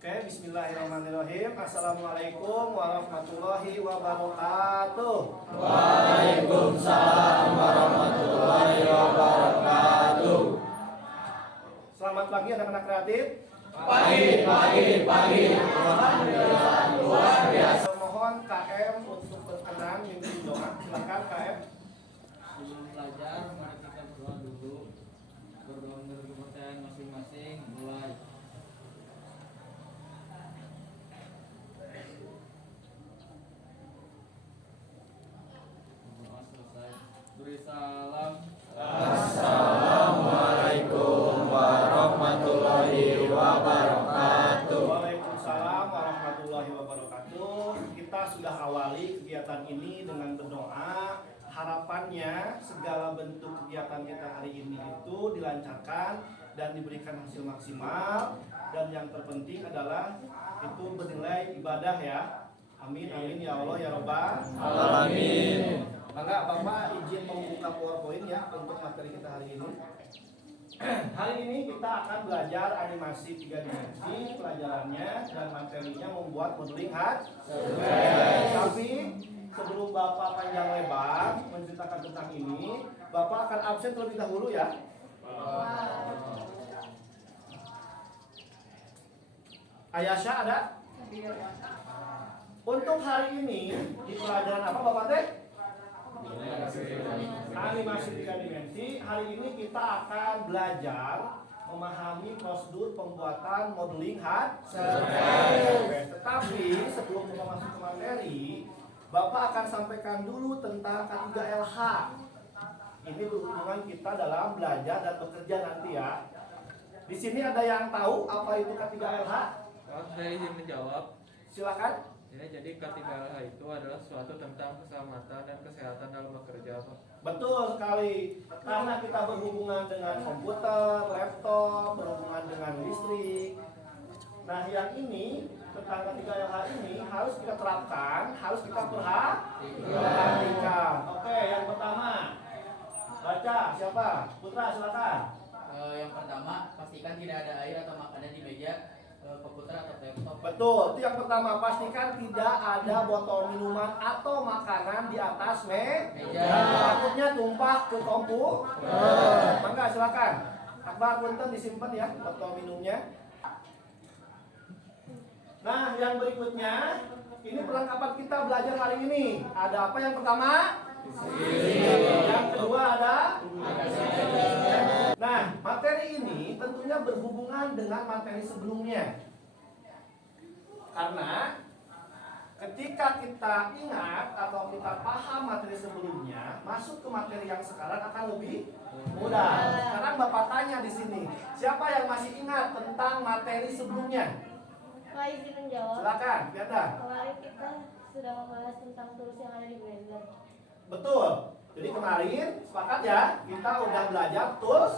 Oke, bismillahirrahmanirrahim. Assalamualaikum warahmatullahi wabarakatuh. Waalaikumsalam warahmatullahi wabarakatuh. Selamat pagi anak-anak kreatif. Pagi. Alhamdulillah luar biasa. Mohon KM untuk berkenan memimpin doa. Silakan KM. Sebelum belajar, mari kita berdoa dulu. Berdoa menurut kepercayaan masing-masing. Mulai. Berdoa selesai. Beri salam. Assalamualaikum warahmatullahi wabarakatuh. Waalaikumsalam warahmatullahi wabarakatuh. Kita sudah awali kegiatan ini dengan berdoa. Harapannya segala bentuk kegiatan kita hari ini itu dilancarkan dan diberikan hasil maksimal, dan yang terpenting adalah itu bernilai ibadah ya. Amin amin ya Allah ya Rabbal Alamin. Maka Bapak izin membuka PowerPoint ya untuk materi kita hari ini. Hari ini kita akan belajar animasi 3 dimensi. Pelajarannya dan materinya membuat modeling hat. Tapi sebelum Bapak panjang lebar menceritakan tentang ini, Bapak akan absen terlebih dahulu ya. Ayasha ada? Untuk hari ini di pelajaran apa Bapak teh? Animasi 3 dimensi. Hari ini kita akan belajar memahami prosedur pembuatan modeling hat. Tetapi sebelum kita masuk ke materi, Bapak akan sampaikan dulu tentang K3LH. Ini berhubungan kita dalam belajar dan bekerja nanti ya. Di sini ada yang tahu apa itu K3LH? Saya izin menjawab. Silakan. Ya, jadi K3LH itu adalah suatu tentang keselamatan dan kesehatan dalam bekerja, Pak. Betul sekali. Karena kita berhubungan dengan komputer, laptop, berhubungan dengan listrik. Nah, yang ini tentang K3LH ini harus kita terapkan, harus kita perhatikan. Oke, yang pertama. Baca siapa? Putra silakan. Yang pertama, pastikan tidak ada air atau makanan di meja komputer atau laptop. Betul, itu yang pertama. Pastikan tidak ada botol minuman atau makanan di atas meja. Takutnya tumpah ke komputer. Mangga silakan. Akbar punten disimpan ya botol minumnya. Nah, yang berikutnya, ini perlengkapan kita belajar hari ini. Ada apa yang pertama? Yang kedua ada? Nah, materi ini tentunya berhubungan dengan materi sebelumnya. Karena ketika kita ingat atau kita paham materi sebelumnya, masuk ke materi yang sekarang akan lebih mudah. Sekarang Bapak tanya di sini, siapa yang masih ingat tentang materi sebelumnya? Pak izin menjawab. Silakan, Pianda. Kemarin kita sudah membahas tentang tools yang ada di Blender. Betul. Jadi kemarin sepakat ya, kita udah belajar tools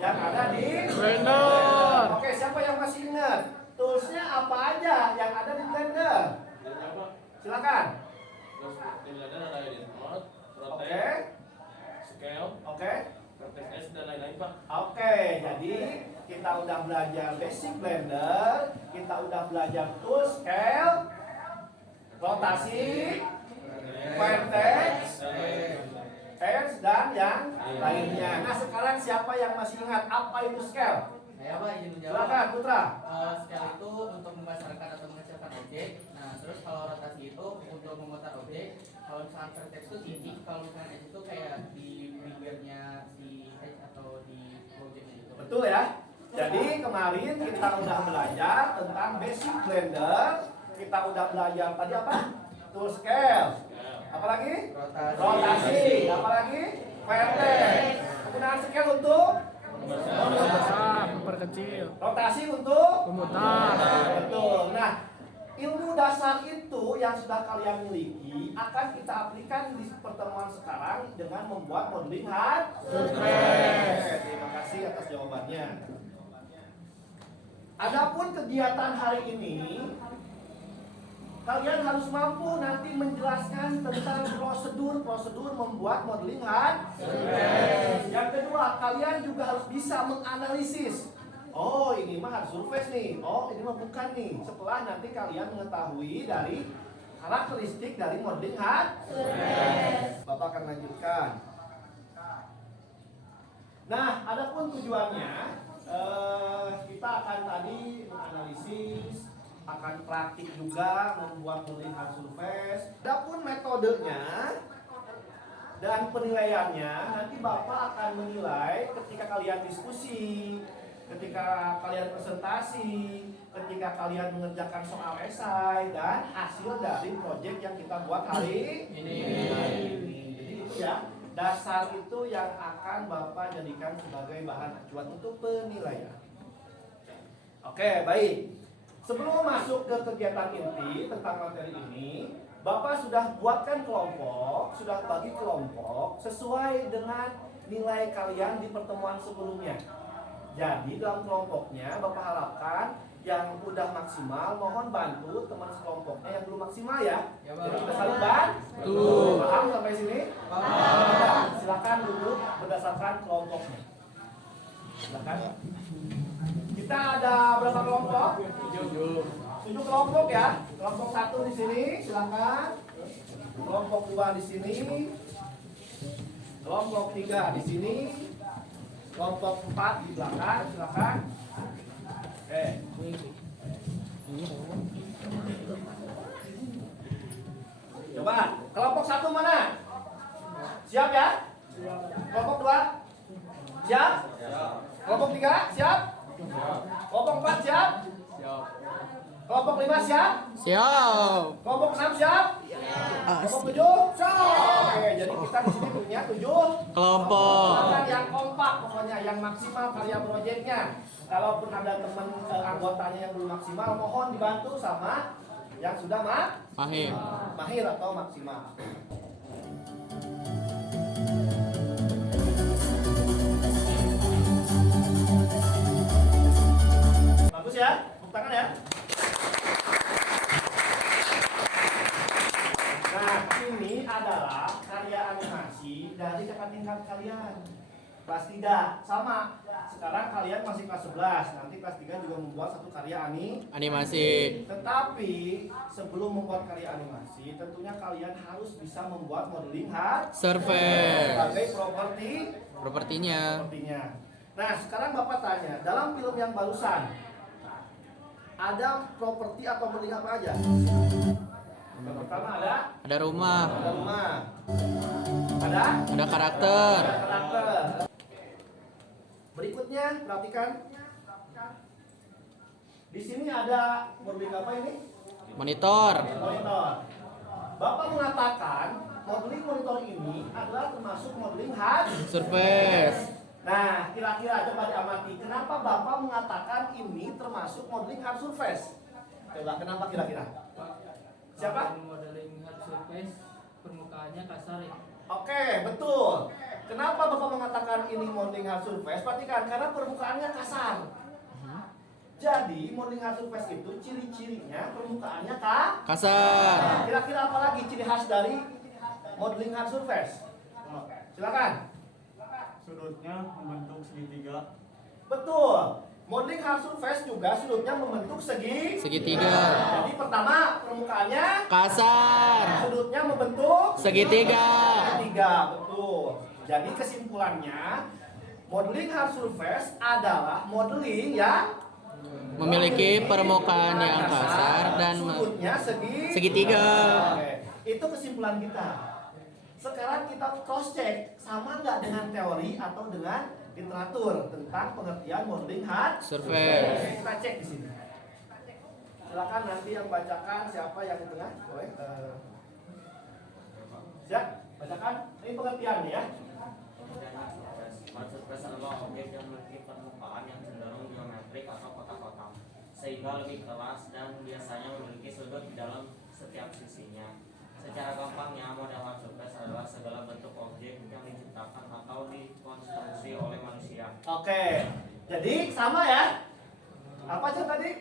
yang ada di Blender. Oke, siapa yang masih ingat? Toolsnya apa aja yang ada di Blender? Silakan. Di Blender ada edit mode, Oke. rotate, scale, Oke. vertex S dan lain-lain Pak. Oke, jadi kita udah belajar basic Blender, kita udah belajar tools, scale, rotasi, vertex, edge, dan yang lainnya. Nah, sekarang siapa yang masih ingat apa itu scale? Saya Pak izin menjawab. Silakan, Putra. Scale itu untuk membesarkan atau mengecilkan objek. Nah, terus kalau rotasi itu untuk memutar objek. Kalau misalkan vertex itu tinggi, kalau misalkan edge itu kayak di figurnya si edge atau di objeknya itu. Betul ya. Jadi kemarin kita udah belajar tentang basic Blender. Kita udah belajar tadi apa? Tool scale. Apalagi? Rotasi. Apalagi? Vertex. Penggunaan scale untuk Besar, memperkecil, rotasi untuk memutar. betul. Nah, ilmu dasar itu yang sudah kalian miliki akan kita aplikasikan di pertemuan sekarang dengan membuat modeling hat. Terima kasih atas jawabannya. Adapun kegiatan hari ini, kalian harus mampu nanti menjelaskan tentang prosedur membuat modeling hat. Yang kedua, kalian juga harus bisa menganalisis oh ini mah hard surface nih, oh ini mah bukan nih. Setelah nanti kalian mengetahui dari karakteristik dari modeling hard surface. Bapak akan lanjutkan. Nah, adapun tujuannya, kita akan tadi menganalisis, akan praktik juga membuat modeling hard surface. Adapun metodenya dan penilaiannya, nanti Bapak akan menilai ketika kalian diskusi, ketika kalian presentasi, ketika kalian mengerjakan soal esai, dan hasil dari proyek yang kita buat hari ini. Jadi itu ya, dasar itu yang akan Bapak jadikan sebagai bahan acuan untuk penilaian. Oke, baik. Sebelum masuk ke kegiatan inti tentang materi ini, Bapak sudah buatkan kelompok, sudah bagi kelompok sesuai dengan nilai kalian di pertemuan sebelumnya. Jadi dalam kelompoknya Bapak harapkan yang udah maksimal mohon bantu teman sekelompoknya yang belum maksimal ya. Jadi kita saling bantu. Paham sampai sini? Paham. Silakan duduk berdasarkan kelompoknya. Silakan. Kita ada berapa kelompok? 7 kelompok ya. Kelompok 1 di sini, silakan. Kelompok 2 di sini. Kelompok 3 di sini. Kelompok 4 di belakang, silakan. Coba, kelompok 1 mana? Siap ya? Kelompok 2? Siap? Kelompok 3 siap? Kelompok 4 siap? Kelompok 5 siap? Siap. Kelompok 6 siap? Kelompok 7? Siap. Oke, jadi kita di sini punya 7 Kelompok. yang kompak, pokoknya yang maksimal karya proyeknya. Kalaupun ada teman anggotanya yang belum maksimal, mohon dibantu sama yang sudah mahir atau maksimal. Bagus ya, tepuk tangan ya. Nah, ini adalah karya animasi dari kakak tingkat kalian. Kelas 3 sama. Sekarang kalian masih kelas 11. Nanti kelas 3 juga membuat satu karya Animasi. Tetapi sebelum membuat karya animasi, tentunya kalian harus bisa membuat modeling hard Surface. sebagai Propertinya. propertinya. Nah, sekarang Bapak tanya, dalam film yang barusan ada properti atau modeling apa aja? Yang pertama Ada rumah. ada rumah. Ada karakter. Ada karakter. Berikutnya, perhatikan. Di sini ada modeling apa ini? Monitor. Monitor. Bapak mengatakan modeling monitor ini adalah termasuk modeling hard Surface. Nah, kira-kira coba diamati. Kenapa Bapak mengatakan ini termasuk modeling hard surface? Coba, kenapa kira-kira? Siapa? Modeling hard surface permukaannya kasar ya. Oke, betul. Kenapa Bapak mengatakan ini modeling hard surface? Perhatikan, karena permukaannya kasar. Jadi, modeling hard surface itu ciri-cirinya permukaannya Kasar. Kira-kira apa lagi ciri khas dari modeling hard surface? Silakan. Sudutnya membentuk segitiga. Betul. Modeling hard surface juga sudutnya membentuk Segitiga. Jadi pertama permukaannya Kasar. sudutnya membentuk Segitiga. betul. Jadi kesimpulannya modeling hard surface adalah modeling yang Memiliki permukaan yang kasar dan sudutnya segitiga. Oke, itu kesimpulan kita. Sekarang kita cross check sama nggak dengan teori atau dengan literatur tentang pengertian modeling hard Surface. Kita cek di sini. Silakan nanti yang bacakan siapa yang di tengah, boleh. Siap, bacakan. Ini pengertiannya ya. Hard surface adalah objek yang memiliki permukaan yang cenderung geometrik atau kotak-kotak, sehingga lebih keras dan biasanya memiliki sudut di dalam setiap sisinya. Secara gampangnya, model hard surface adalah segala bentuk objek yang diciptakan atau dikonstruksi oleh manusia. Oke, jadi sama ya. Apa aja tadi?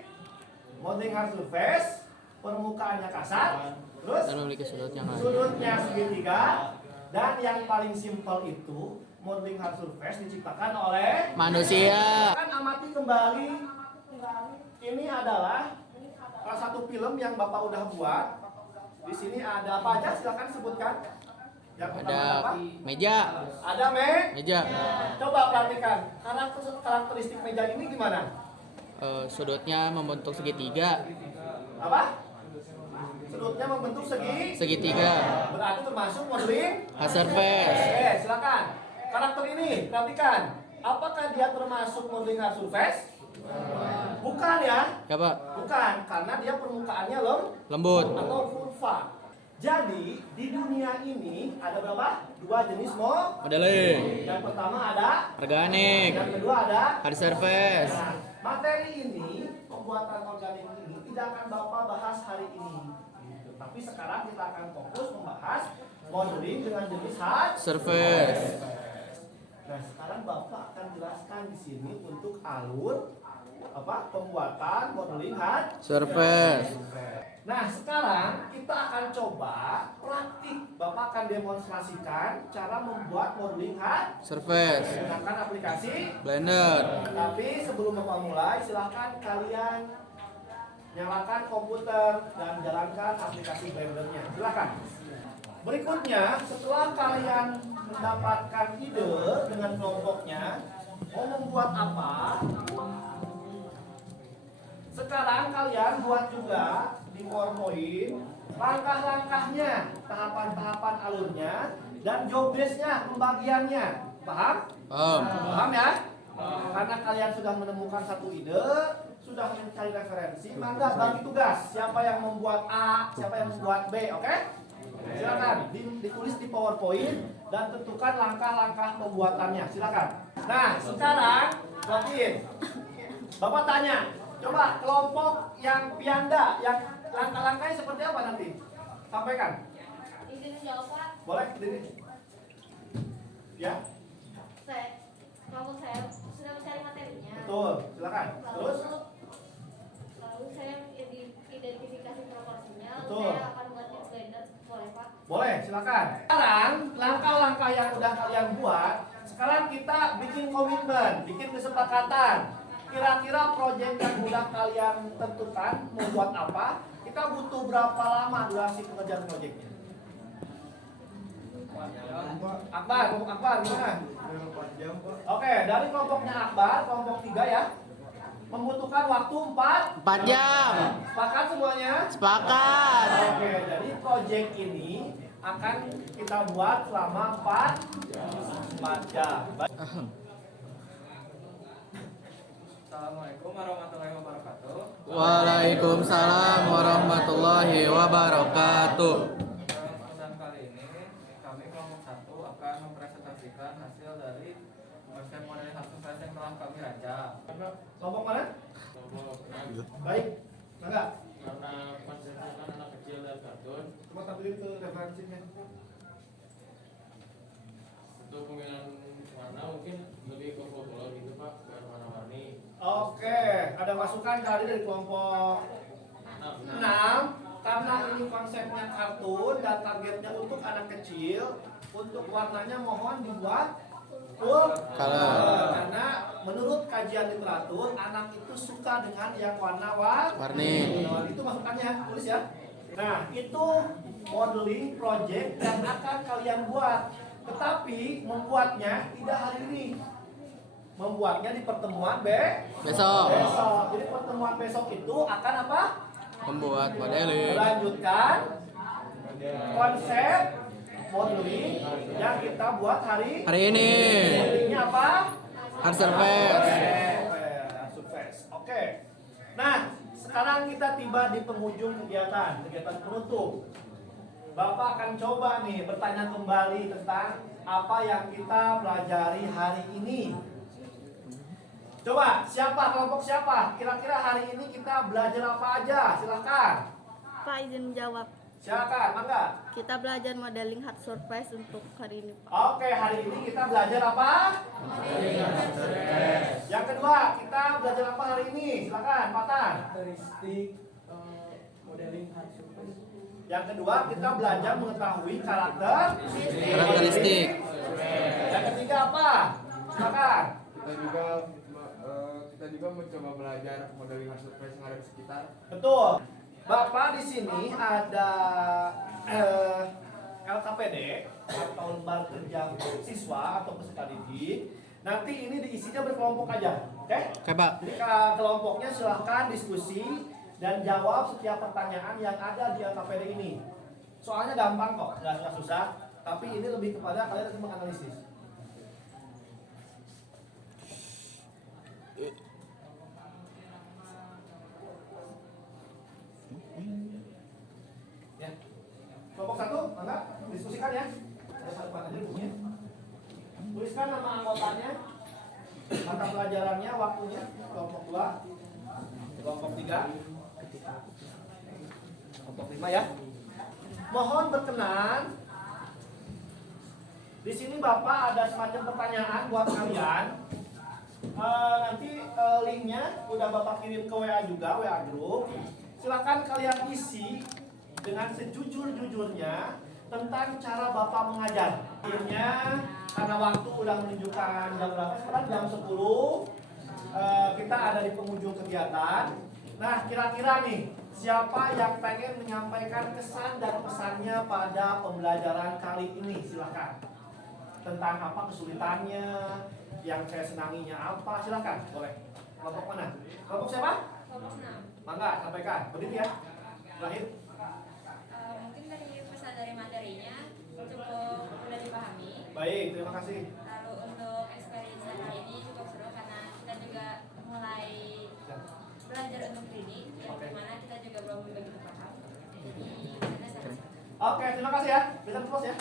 Modeling hard surface, permukaannya kasar, terus Dan memiliki sudut yang sudutnya segitiga, dan yang paling simpel itu modeling hard surface diciptakan oleh Manusia. kan amati kembali. Ini adalah salah satu film yang Bapak udah buat. Di sini ada apa aja? Silakan sebutkan. Yang pertama Ada apa? meja. Ada Meja. Coba perhatikan karakteristik meja ini gimana? Sudutnya membentuk segitiga. Apa? Sudutnya membentuk Segitiga. berarti termasuk modeling. Hard surface. Oke, silakan. Karakter ini perhatikan. Apakah dia termasuk modeling hard surface? Bukan ya? Ya Pak. Bukan, karena dia permukaannya Lembut. atau kurva. Jadi di dunia ini ada berapa? 2 jenis Modeling. Yang pertama ada, Organik. yang kedua ada. Hard surface. Nah, materi ini, pembuatan organik ini tidak akan Bapak bahas hari ini. Gitu. Tapi sekarang kita akan fokus membahas modeling dengan jenis hard Surface. Nah, sekarang Bapak akan jelaskan di sini untuk alur pembuatan modeling hard. Surface. Nah, sekarang kita akan coba praktik. Bapak akan demonstrasikan cara membuat modeling hard Surface. menggunakan aplikasi. Blender. Tapi sebelum Bapak mulai, silahkan kalian nyalakan komputer dan jalankan aplikasi Blendernya. Silakan. Berikutnya, setelah kalian mendapatkan ide dengan kelompoknya, mau membuat apa? Sekarang kalian buat juga di PowerPoint langkah-langkahnya, tahapan-tahapan alurnya, dan job desk-nya, pembagiannya. Paham? Paham ya? Karena kalian sudah menemukan satu ide, sudah mencari referensi, maka bagi tugas. Siapa yang membuat A, siapa yang membuat B, oke? Silakan ditulis di PowerPoint dan tentukan langkah-langkah pembuatannya. Silakan. Nah, sekarang perhatiin. Bapak tanya, coba kelompok yang pianda, yang langkah-langkahnya seperti apa nanti? Sampaikan. Izin menjawab Pak. Boleh berdiri. Ya, Kelompok saya sudah mencari materinya. betul. Silakan. Terus? Lalu saya identifikasi proporsinya. Lalu Betul. saya akan buat di Blender. Boleh Pak? Boleh, silakan. Sekarang langkah-langkah yang udah kalian buat, sekarang kita bikin komitmen, bikin kesepakatan. Kira-kira proyek yang udah kalian tentukan mau buat apa? Kita butuh berapa lama durasi pengerjaan proyeknya? Akbar, kelompok Akbar gimana? Oke, dari kelompoknya Akbar, kelompok 3 ya. Membutuhkan waktu 4 jam. Sepakat semuanya? Sepakat. Oke, jadi proyek ini akan kita buat selama 4 jam. Assalamualaikum warahmatullahi wabarakatuh. Waalaikumsalam warahmatullahi wabarakatuh. Kesempatan kali ini kami kelompok 1 akan mempresentasikan hasil dari konsep model hard surface yang telah kami rancang. Kelompok mana? Kelompok Baik, enggak? karena konsepnya kan anak kecil dan kartun, Coba tampilin ke referensinya. untuk pemilihan warna mungkin lebih ke folklore gitu Pak, biar warna-warni. Oke, ada masukan dari kelompok 6. Karena ini konsepnya kartun dan targetnya untuk anak kecil, untuk warnanya mohon dibuat full Color. karena menurut kajian literatur anak itu suka dengan yang warna-warni. Itu masukannya, tulis ya. Nah, itu modeling project yang akan kalian buat. Tetapi membuatnya tidak hari ini. Membuatnya di pertemuan Besok. besok. Jadi pertemuan besok itu akan apa? Membuat modeling. Melanjutkan konsep modeling yang kita buat hari ini. Modelingnya apa? Hard surface. Surface. Oke. Nah, sekarang kita tiba di penghujung kegiatan penutup. Bapak akan coba nih bertanya kembali tentang apa yang kita pelajari hari ini. Coba, siapa? Kelompok siapa? Kira-kira hari ini kita belajar apa aja? Silahkan. Pak izin menjawab. Silakan, mangga. Kita belajar modeling hard surface untuk hari ini, Pak. Oke, hari ini kita belajar apa? Yang kedua, kita belajar apa hari ini? Silakan, Patan. Karakteristik modeling hard surface. Yang kedua, kita belajar mengetahui karakteristik. Yang ketiga apa? Silakan. Kita juga mencoba belajar modeling hard surface yang ada di sekitar. Betul. Bapak di sini ada LKPD atau lembar kerja siswa atau peserta didik. Nanti ini diisinya berkelompok aja, oke? Oke, Pak. Jadi kelompoknya silahkan diskusi dan jawab setiap pertanyaan yang ada di LKPD ini. Soalnya gampang kok, nggak susah. Tapi ini lebih kepada kalian harus menganalisis. Ya. Kelompok 1, enggak? Diskusikan ya. Ada satu aja bukunya. Tuliskan nama anggotanya, mata pelajarannya, waktunya. Kelompok 2, kelompok 3, kelompok 5 ya. Mohon berkenan. Di sini Bapak ada semacam pertanyaan buat kalian. Nanti linknya udah Bapak kirim ke WA juga, WA grup. Silakan kalian isi dengan sejujur-jujurnya tentang cara Bapak mengajar. Akhirnya karena waktu udah menunjukkan jam berapa sekarang, jam 10. Kita ada di penghujung kegiatan. Nah, kira-kira nih, siapa yang pengen menyampaikan kesan dan pesannya pada pembelajaran kali ini? Silakan. Tentang apa kesulitannya, yang saya senanginya apa? Silakan, boleh. Kelompok mana? Kelompok siapa? Kelompok 6. Mangga, sampaikan. Berdiri ya. Terakhir. Mungkin dari pesan dari materinya cukup mudah dipahami. Baik, terima kasih. Lalu untuk experience kali ini cukup seru karena kita juga mulai belajar untuk klinik yang dimana kita juga belum begitu paham. Jadi kita sangat Oke, terima kasih ya. Bisa terus ya.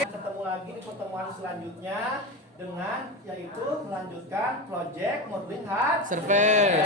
Ketemu lagi di pertemuan selanjutnya dengan yaitu melanjutkan project modeling hard Surface.